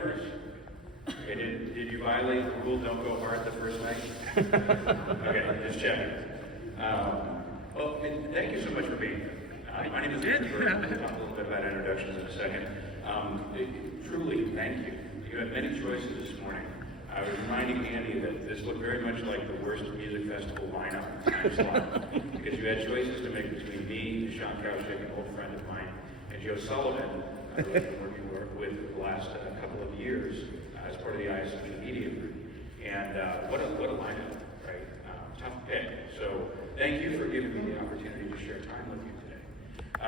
universe? Okay, did you violate the rule, don't go hard the first night? Okay, just checking. Well, thank you so much for being here. My name is Christopher. We'll talk a little bit about introductions in a second. Truly, thank you. You had many choices this morning. I was reminding Andy that this looked very much like the worst music festival lineup in time slot, because you had choices to make between me, Sean Kaushik, an old friend of mine, and Joe Sullivan, who I've been working with the last couple of years as part of the ISP Media Group. And what a lineup, right? Tough pick. So thank you for giving me the opportunity to share time with you today. A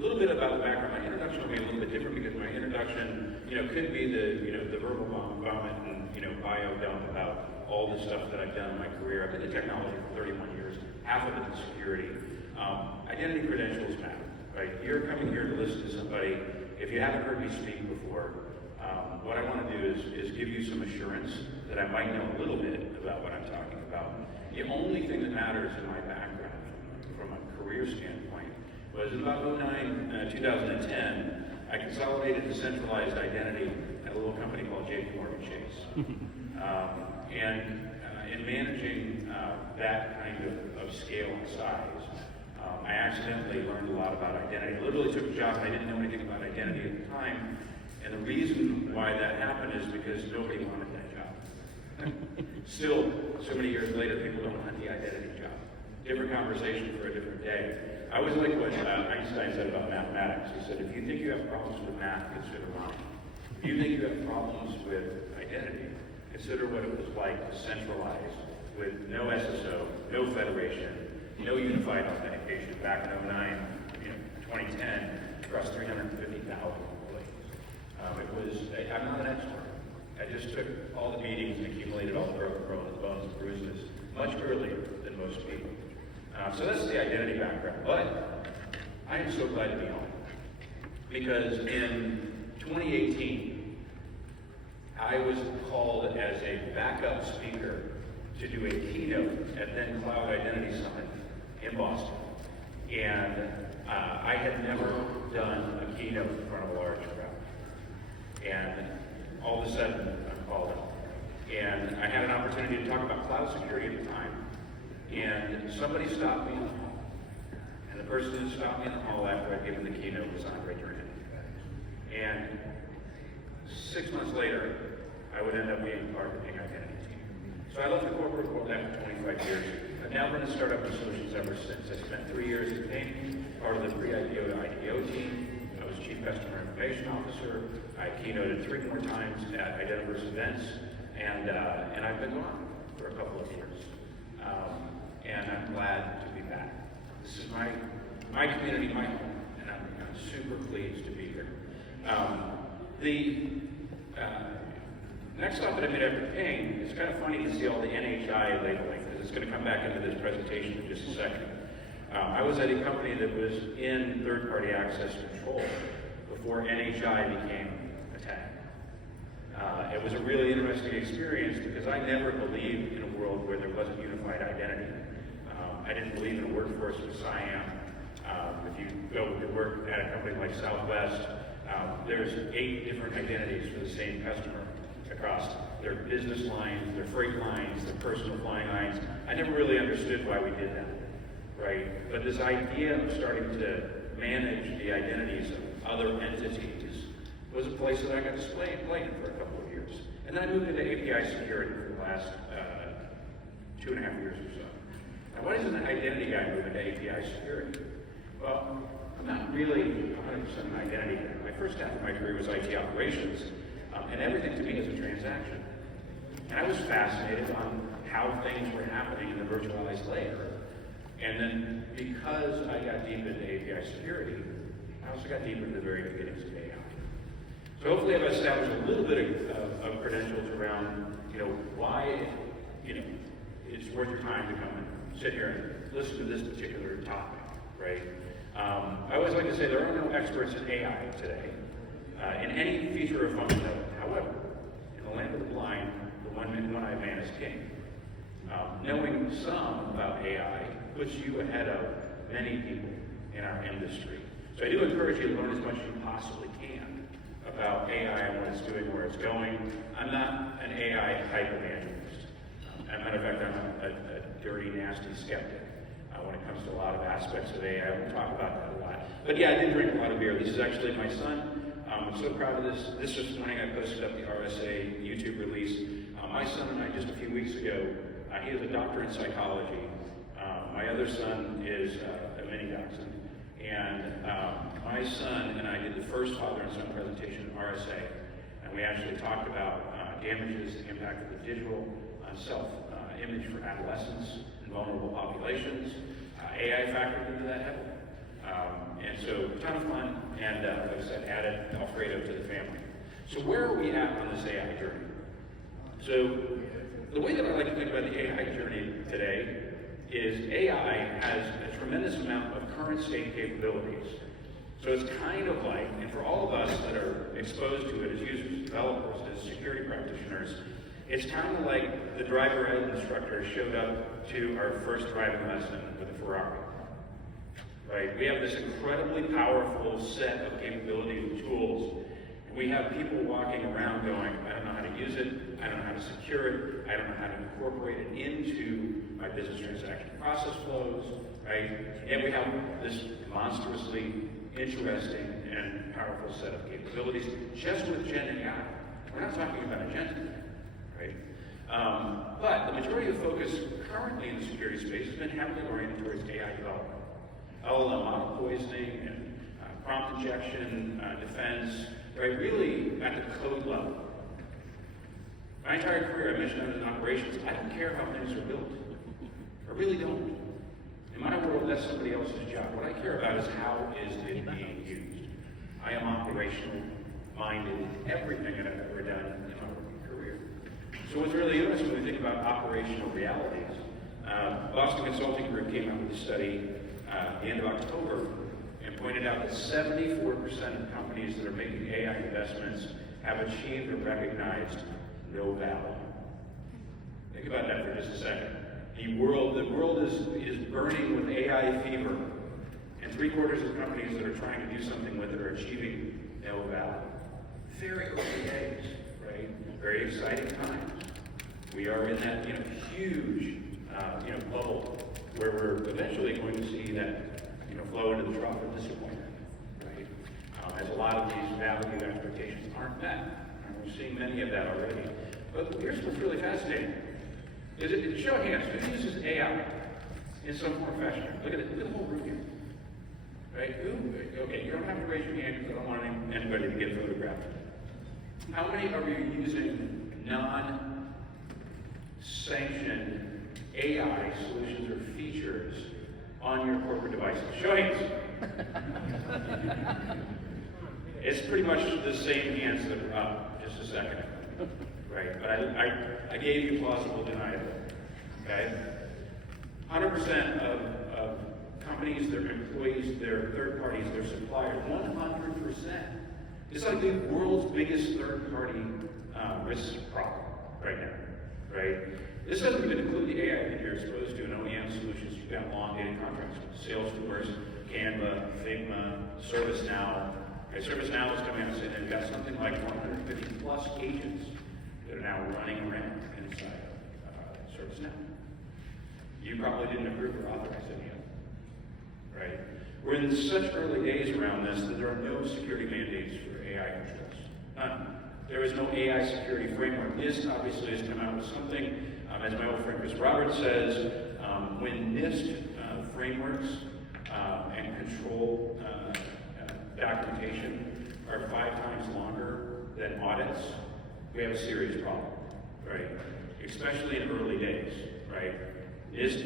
little bit about the background. My introduction will be a little bit different because my introduction, could be the verbal vomit and bio dump about all the stuff that I've done in my career. I've been in technology for 31 years, half of it in security. Identity credentials matter, right? You're coming here to listen to somebody. If you haven't heard me speak before, what I want to do is give you some assurance that I might know a little bit about what I'm talking about. The only thing that matters in my background from a career standpoint was in about 2010, I consolidated the centralized identity at a little company called JPMorgan Chase. And in managing that kind of scale and size, I accidentally learned a lot about identity. I literally took a job and I didn't know anything about identity at the time. And the reason why that happened is because nobody wanted that job. Still, so many years later, people don't want the identity job. Different conversation for a different day. I always like what Einstein said about mathematics. He said, if you think you have problems with math, consider mine. If you think you have problems with identity, consider what it was like to centralize with no SSO, no federation, no unified authentication back in 2009, 2010, across 350,000 employees. I'm not an expert. I just took all the meetings and accumulated all the broken bones and bruises much earlier than most people. So that's the identity background. But I am so glad to be home. Because in 2018, I was called as a backup speaker to do a keynote at then Cloud Identity Summit in Boston. And I had never done a keynote in front of a large crowd. And all of a sudden, I'm called up. And I had an opportunity to talk about cloud security at the time. And somebody stopped me in the hall. And the person who stopped me in the hall after I'd given the keynote was Andre Durand. And 6 months later, I would end up being part of the Ping Identity team. So I left the corporate world after 25 years. I've now been in startup and solutions ever since. I spent 3 years at Ping, part of the pre-IPO to IPO team. I was Chief Customer Information Officer. I keynoted 3 more times at Identiverse events. And I've been gone for a couple of years. And I'm glad to be back. This is my community, my home, and I'm super pleased to be here. The next stop that I made after Ping, it's kind of funny to see all the NHI labeling, because it's going to come back into this presentation in just a second. I was at a company that was in third-party access control before NHI became a tag. It was a really interesting experience because I never believed in a world where there wasn't unified identity. I didn't believe in a workforce with CIAM. If you go to work at a company like Southwest, there's 8 different identities for the same customer across their business lines, their freight lines, their personal flying lines. I never really understood why we did that, right? But this idea of starting to manage the identities of other entities was a place that I got to play in for a couple of years. And then I moved into API security for the last 2.5 years or so. Now, why doesn't an identity guy move into API security? Well, I'm not really 100% an identity guy. My first half of my career was IT operations, and everything to me is a transaction. And I was fascinated on how things were happening in the virtualized layer. And then because I got deep into API security, I also got deep into the very beginnings of AI. So hopefully I've established a little bit of credentials around, why, it's worth your time to come and sit here and listen to this particular topic, right? I always like to say there are no experts in AI today, in any feature or function of it. However, in the land of the blind, the one-eyed man is king. Knowing some about AI puts you ahead of many people in our industry. So I do encourage you to learn as much as you possibly can about AI and what it's doing, where it's going. I'm not an AI hype evangelist. As a matter of fact, I'm a dirty, nasty skeptic when it comes to a lot of aspects of AI. We'll talk about that a lot. But yeah, I did drink a lot of beer. This is actually my son. I'm so proud of this. This morning I posted up the RSA YouTube release. My son and I, just a few weeks ago, he is a doctor in psychology. My other son is a mini dachshund. And my son and I did the first father and son presentation at RSA. And we actually talked about damages, the impact of the digital self-image for adolescents and vulnerable populations. AI factored into that heavily. And so, a ton of fun, and like I said, added Alfredo to the family. So where are we at on this AI journey? So, the way that I like to think about the AI journey today is AI has a tremendous amount of current state capabilities. So it's kind of like, and for all of us that are exposed to it as users, developers, as security practitioners, it's kind of like the driver ed instructor showed up to our first driving lesson with a Ferrari. Right? We have this incredibly powerful set of capabilities and tools. And we have people walking around going, I don't know how to use it, I don't know how to secure it, I don't know how to incorporate it into my business transaction process flows, right? And we have this monstrously interesting and powerful set of capabilities just with Gen AI. We're not talking about agentic, right? But the majority of focus currently in the security space has been heavily oriented towards AI development. LLM model poisoning and prompt injection, defense, right? Really at the code level. My entire career, I mentioned I was in operations. I don't care how things are built. I really don't. In my world, that's somebody else's job. What I care about is how is it being used. I am operational minded in everything that I've ever done in my working career. So what's really interesting when we think about operational realities, Boston Consulting Group came out with a study at the end of October and pointed out that 74% of companies that are making AI investments have achieved or recognized no value. Think about that for just a second. The world is burning with AI fever, and 3/4 of companies that are trying to do something with it are achieving no value. Very early days, right? Very exciting times. We are in that huge bubble where we're eventually going to see that flow into the trough of disappointment, right? As a lot of these value expectations aren't met. And we're seeing many of that already. But here's what's really fascinating. Is it show of hands, who uses AI in some form or fashion? Look at the whole room here. Right? Okay, you don't have to raise your hand because I don't want anybody to get photographed. How many are you using non-sanctioned AI solutions or features on your corporate devices? Show of hands. It's pretty much the same hands that were up just a second. Right? But I gave you plausible deniability. Okay? 100% of companies, their employees, their third parties, their suppliers, 100%. It's like the world's biggest third-party risk problem right now. Right? This doesn't even include the AI that you're exposed to in OEM solutions. You've got long-dated contracts with Salesforce, Canva, Figma, ServiceNow. Right? ServiceNow is coming out and saying they've got something like 150 plus agents that are now running around inside of ServiceNow. You probably didn't approve or authorize any of them, right? We're in such early days around this that there are no security mandates for AI controls. None. There is no AI security framework. NIST obviously has come out with something, as my old friend Chris Roberts says, when NIST frameworks and control documentation are 5 times longer than audits, we have a serious problem, right? Especially in early days, right? NIST,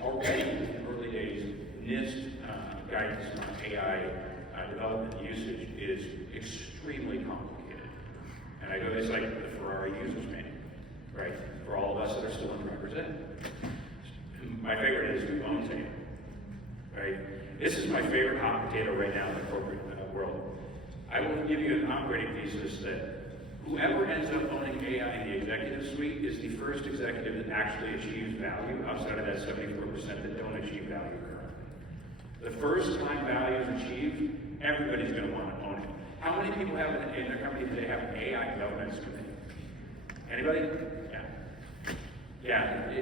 already in early days, NIST guidance on AI development usage is extremely complicated. And I go, it's like the Ferrari user's manual, right? For all of us that are still in driver's ed. My favorite is confronts, right? This is my favorite hot potato right now in the corporate world. I will give you an operating thesis that whoever ends up owning AI in the executive suite is the first executive that actually achieves value outside of that 74% that don't achieve value currently. The first time value is achieved, everybody's going to want to own it. How many people have in their company today have an AI development governance committee? Anybody? Yeah. Yeah.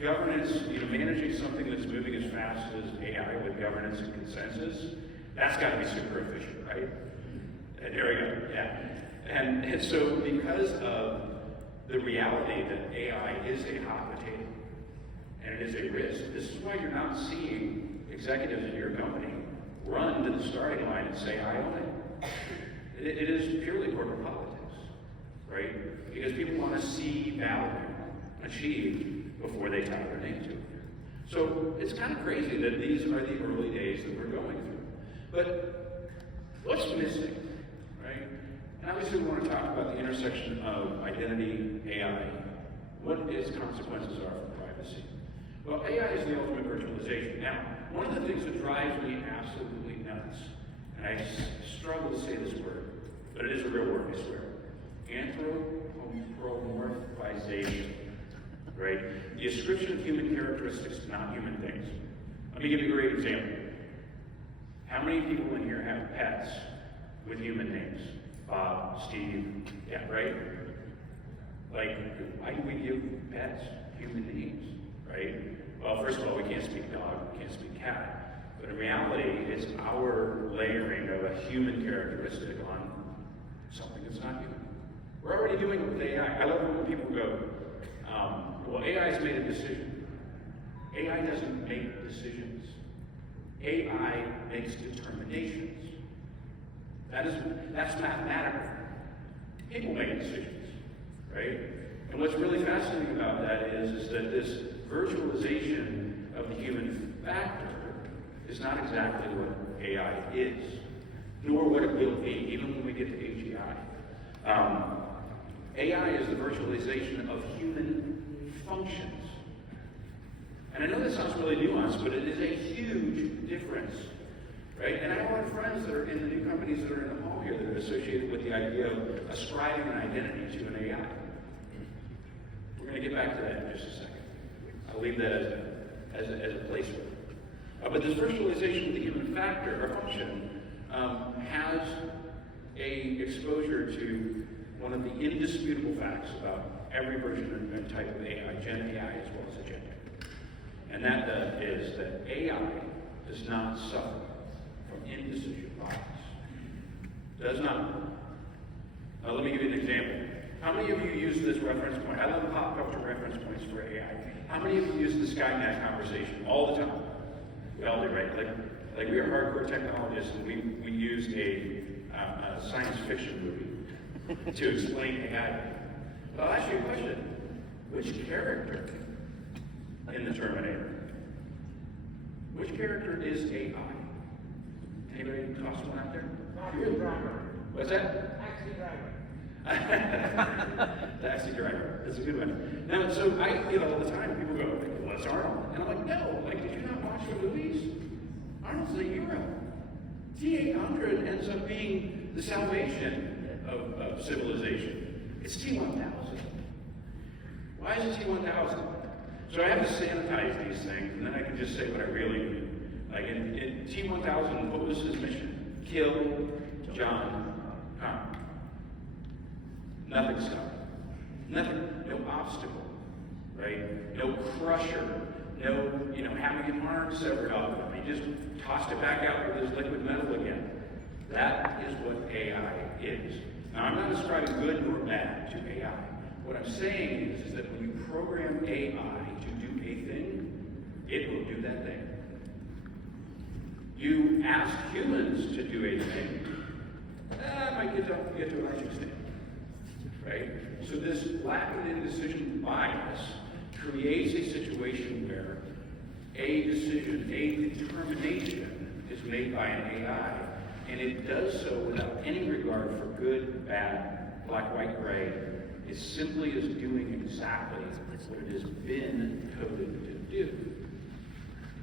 Governance, managing something that's moving as fast as AI with governance and consensus, that's got to be super efficient, right? There we go. Yeah. And so because of the reality that AI is a hot potato and it is a risk, this is why you're not seeing executives in your company run to the starting line and say, I own it. It is purely corporate politics, right? Because people want to see value achieved before they tie their name to it. So it's kind of crazy that these are the early days that we're going through. But what's missing, right? And obviously we want to talk about the intersection of identity, AI, what its consequences are for privacy. Well, AI is the ultimate virtualization. Now, one of the things that drives me absolutely nuts, and I struggle to say this word, but it is a real word, I swear. Anthropomorphization, right? The ascription of human characteristics, not human things. Let me give you a great example. How many people in here have pets with human names? Bob, Steve, yeah, right? Like, why do we give pets human names, right? Well, first of all, we can't speak dog, we can't speak cat. But in reality, it's our layering of a human characteristic on something that's not human. We're already doing it with AI. I love it when people go, well, AI has made a decision. AI doesn't make decisions. AI makes determinations. That's mathematical. People make decisions, right? And what's really fascinating about that is that this virtualization of the human factor is not exactly what AI is, nor what it will be, even when we get to AGI. AI is the virtualization of human functions. And I know that sounds really nuanced, but it is a huge difference, right? And I have a lot of friends that are in the new companies that are in the hall here that are associated with the idea of ascribing an identity to an AI. We're going to get back to that in just a second. I'll leave that as a placeholder. But this virtualization of the human factor or function has a exposure to one of the indisputable facts about every version and type of AI, Gen AI as well as agentic. And that is that AI does not suffer from indecision bias. Does not. Now let me give you an example. How many of you use this reference point? I love pop culture reference points for AI. How many of you use the Skynet conversation all the time? We all do, right? Like we are hardcore technologists, and we use a science fiction movie to explain AI. But I'll ask you a question. Which character in the Terminator? Which character is AI? Anybody toss one out there? Taxi driver. What's that? Taxi driver. Taxi driver. That's a good one. Now, so I get all the time, people go, well, that's Arnold. And I'm like, no, did you not watch the movies? Arnold's the hero. T-800 ends up being the salvation of civilization. It's T-1000. Why is it T-1000? So I have to sanitize these things, and then I can just say what I really mean. Like in T-1000, what was his mission? Kill John Connor. Nothing stopped. Nothing. No obstacle, right? No crusher. No, having his arm severed off him. He just tossed it back out with his liquid metal again. That is what AI is. Now, I'm not ascribing good nor bad to AI. What I'm saying is that when you program AI to do a thing, it will do that thing. You ask humans to do a thing, it might get to a large extent, right? So this lack of indecision bias creates a situation where a decision, a determination is made by an AI, and it does so without any regard for good, bad, black, white, gray. It simply is doing exactly what it has been coded to do,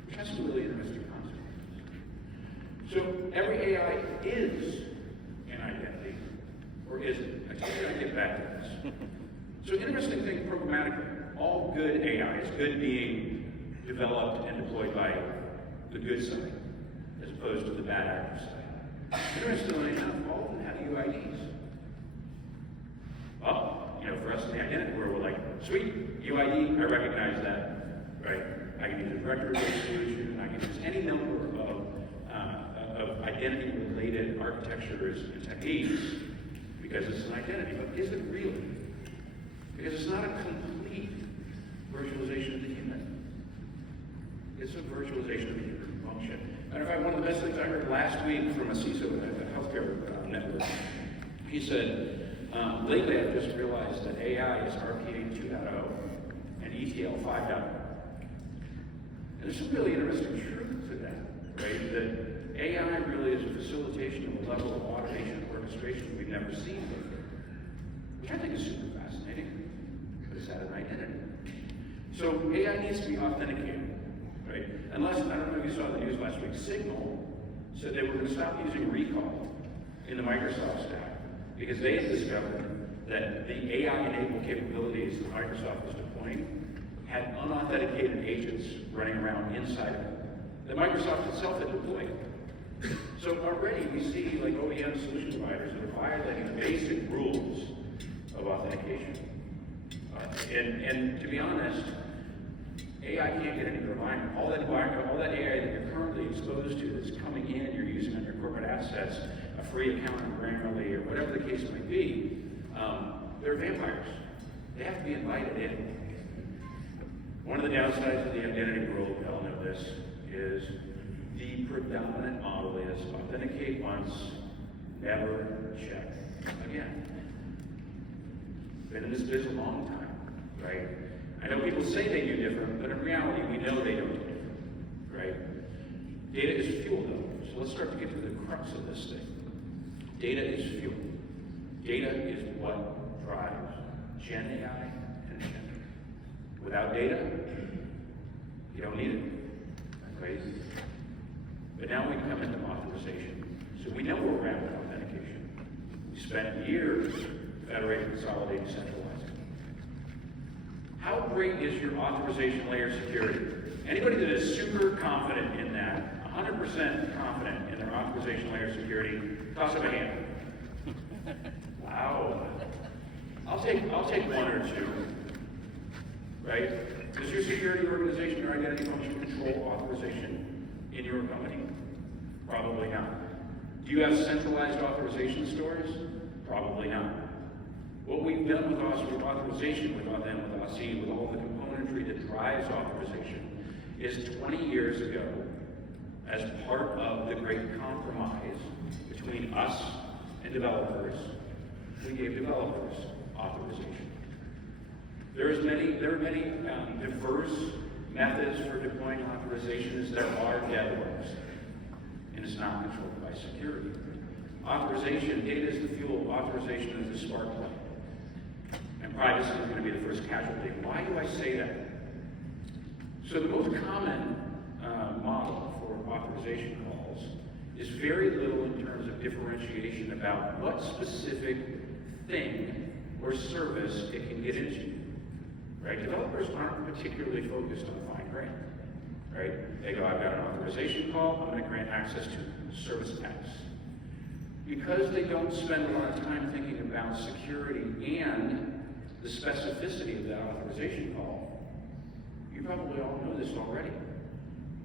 which has some really interesting consequences. So every AI is an identity, or isn't. I tell you, I get back to this. So interesting thing programmatically, all good AI is good being developed and deployed by the good side, as opposed to the bad actor side. Interestingly enough, all of them have UIDs. identity where we're like, sweet, UID, I recognize that, right? I can use a directory-based solution, I can use any number of identity-related architectures and techniques because it's an identity, but is it really? Because it's not a complete virtualization of the human. It's a virtualization of the human function. Matter of fact, one of the best things I heard last week from a CISO at the healthcare network, he said, lately I've just realized that AI is RPA 2.0 and ETL 5.0. And there's some really interesting truth to that, right? That AI really is a facilitation of a level of automation and orchestration we've never seen before, which I think is super fascinating, but it's at an identity. So AI needs to be authenticated, right? Unless, I don't know if you saw the news last week, Signal said they were going to stop using recall in the Microsoft stack because they had discovered that the AI-enabled capabilities that Microsoft was deploying had unauthenticated agents running around inside of it that Microsoft itself had deployed. So already we see like OEM solution providers that are violating the basic rules of authentication. And to be honest, AI can't get any provider. All that AI that you're currently exposed to that's coming in, you're using on your corporate assets, a free account on Grammarly, or whatever the case might be, they're vampires. They have to be invited in. One of the downsides of the identity world, we all know this, is the predominant model is authenticate once, never check again. Been in this biz a long time, right? I know people say they do different, but in reality, we know they don't do different, right? Data is fuel, though. So let's start to get to the crux of this thing. Data is fuel. Data is what drives Gen AI and Gen. Without data, you don't need it, right? But now we come into authorization. So we know where we're at with authentication. We spent years federating, consolidating, centralizing. How great is your authorization layer security? Anybody that is super confident in that, 100% confident in their authorization layer security, toss up a hand. Wow. I'll take one or two. Right? Does your security organization, your identity function control authorization in your company? Probably not. Do you have centralized authorization stores? Probably not. What we've done with authorization, with AUTH, with all the componentry that drives authorization, is 20 years ago, as part of the great compromise between us and developers, we gave developers authorization. There are many diverse methods for deploying authorization as there are networks, and it's not controlled by security. Authorization, data is the fuel, authorization is the spark plug. And privacy is going to be the first casualty. Why do I say that? So the most common model for authorization calls is very little in terms of differentiation about what specific thing or service it can get into. Right? Developers aren't particularly focused on fine grain. Right? They go, I've got an authorization call, I'm going to grant access to service X. Because they don't spend a lot of time thinking about security and the specificity of that authorization call, you probably all know this already.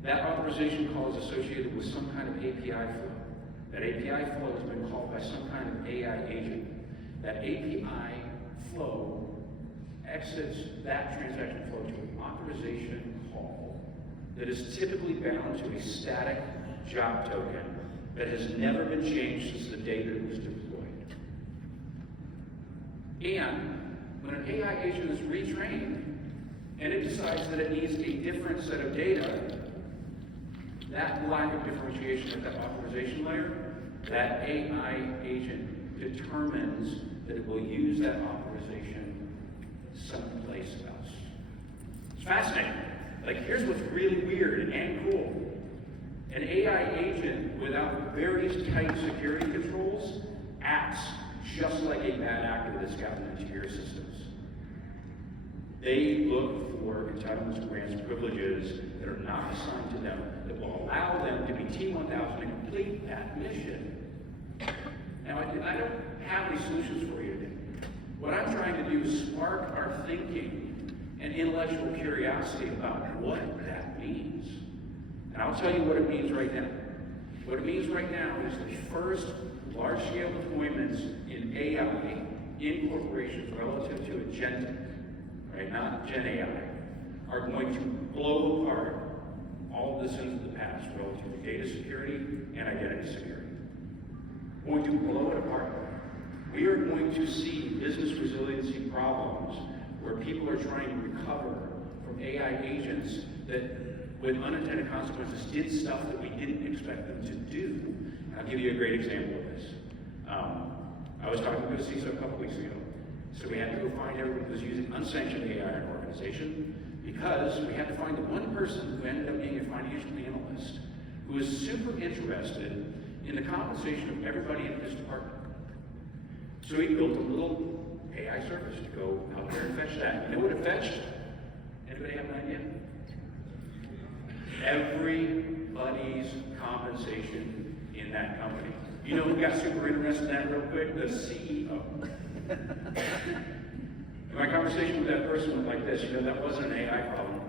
That authorization call is associated with some kind of API flow. That API flow has been called by some kind of AI agent. That API flow exits that transaction flow to an authorization call that is typically bound to a static job token that has never been changed since the day that it was deployed. And when an AI agent is retrained and it decides that it needs a different set of data, that lack of differentiation at that authorization layer, that AI agent determines that it will use that authorization someplace else. It's fascinating. Like, here's what's really weird and cool. An AI agent without various tight security controls acts just like a bad actor that's gotten into your systems. They look for entitlements, grants, privileges that are not assigned to them, that will allow them to be T1000 and complete that mission. Now, I don't have any solutions for you today. What I'm trying to do to spark our thinking and intellectual curiosity about what that means. And I'll tell you what it means right now. What it means right now is the first large-scale deployments in AI in corporations relative to agentic, right, not Gen AI, are going to blow apart all the sins of the past relative to data security and identity security. Going to blow it apart. We are going to see business resiliency problems where people are trying to recover from AI agents that, with unintended consequences, did stuff that we didn't expect them to do. I'll give you a great example of this. I was talking to a CISO a couple weeks ago. So we had to go find everyone who was using unsanctioned AI in an organization, because we had to find the one person who ended up being a financial analyst who was super interested in the compensation of everybody in his department. So he built a little AI service to go out there and fetch that. You know what it fetched? Anybody have an idea? Everybody's compensation in that company. You know who got super interested in that real quick? The CEO. My conversation with that person went like this: you know, that wasn't an AI problem.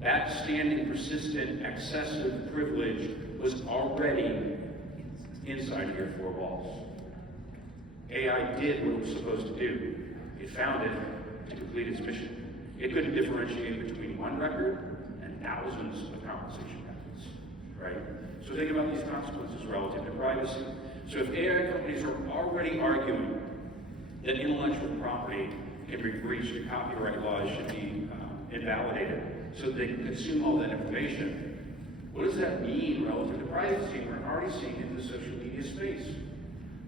That standing, persistent, excessive privilege was already inside your four walls. AI did what it was supposed to do. It found it to complete its mission. It couldn't differentiate between one record and thousands of compensation methods, right? So think about these consequences relative to privacy. So if AI companies are already arguing that intellectual property can be breached and copyright laws should be invalidated so that they can consume all that information, what does that mean relative to privacy? We're already seeing it in the social media space.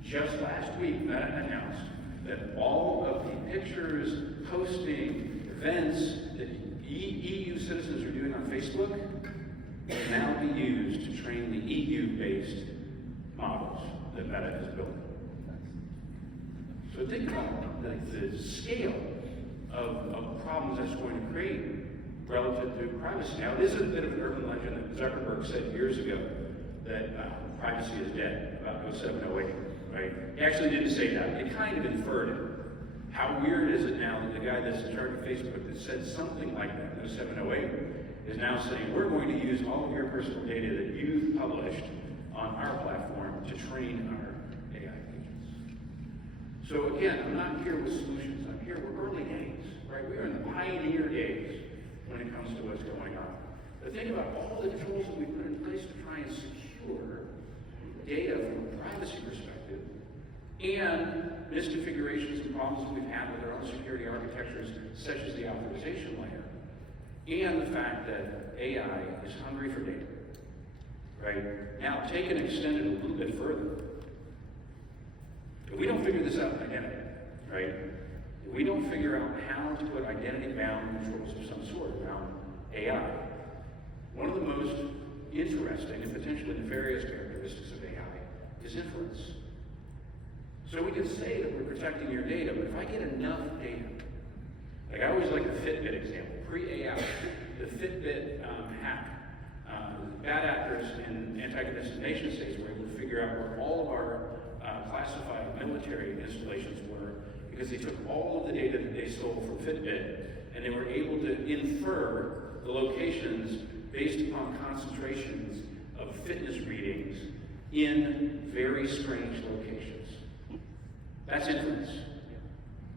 Just last week, Meta announced that all of the pictures, posting, events that EU citizens are doing on Facebook will now be used to train the EU-based models that Meta has built. So think about the scale of problems that's going to create relative to privacy. Now, it is a bit of an urban legend that Zuckerberg said years ago that privacy is dead, about 0708, right? He actually didn't say that. He kind of inferred it. How weird is it now that the guy that's in charge of Facebook that said something like that in 0708 is now saying, we're going to use all of your personal data that you've published on our platform to train our AI agents. So again, I'm not here with solutions. I'm here with early days, right? We are in the pioneer days when it comes to what's going on. But think about all the tools that we put in place to try and secure data from a privacy perspective, and misconfigurations and problems that we've had with our own security architectures, such as the authorization layer, and the fact that AI is hungry for data, right? Now, take and extend it a little bit further. If we don't figure this out in identity, right? If we don't figure out how to put identity-bound controls of some sort around AI, one of the most interesting and potentially nefarious characteristics of AI is inference. So we can say that we're protecting your data, but if I get enough data, like I always like the Fitbit example, pre-AI, the Fitbit hack. Bad actors in antagonistic nation states were able to figure out where all of our classified military installations were, because they took all of the data that they stole from Fitbit, and they were able to infer the locations based upon concentrations of fitness readings in very strange locations. That's inference.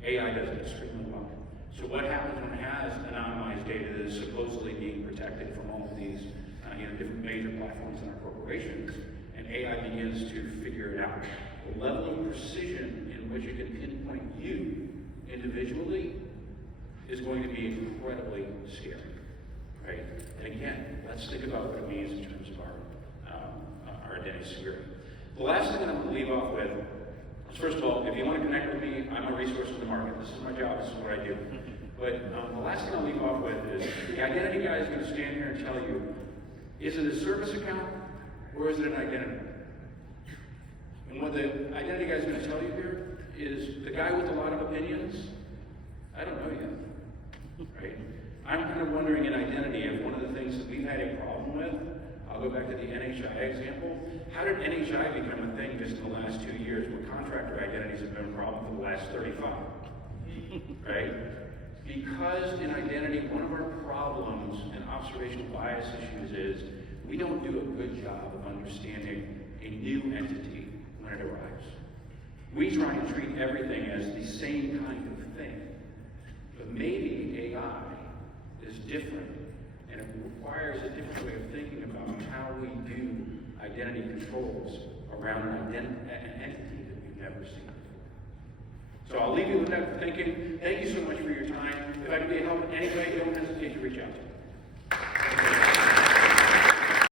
AI does it extremely well. So what happens when it has anonymized data that is supposedly being protected from all of these different major platforms in our corporations, and AI begins to figure it out? The level of precision in which it can pinpoint you individually is going to be incredibly scary, right? And again, let's think about what it means in terms of our identity security. The last thing that I'm going to leave off with is, first of all, if you want to connect with me, I'm a resource in the market. This is my job. This is what I do. But the last thing I'll leave off with is the identity guy is going to stand here and tell you, is it a service account or is it an identity? And what the identity guy is going to tell you here is the guy with a lot of opinions, I don't know yet, right? I'm kind of wondering in identity if one of the things that we've had a problem with, I'll go back to the NHI example. How did NHI become a thing just in the last 2 years when contractor identities have been a problem for the last 35? right? Because in identity, one of our problems and observational bias issues is we don't do a good job of understanding a new entity when it arrives. We try and treat everything as the same kind of thing. But maybe AI is different, and it requires a different way of thinking about how we do identity controls around an entity that we've never seen before. So I'll leave you with that thinking. Thank you so much for your time. If I can be of help in any way, don't hesitate to reach out to me.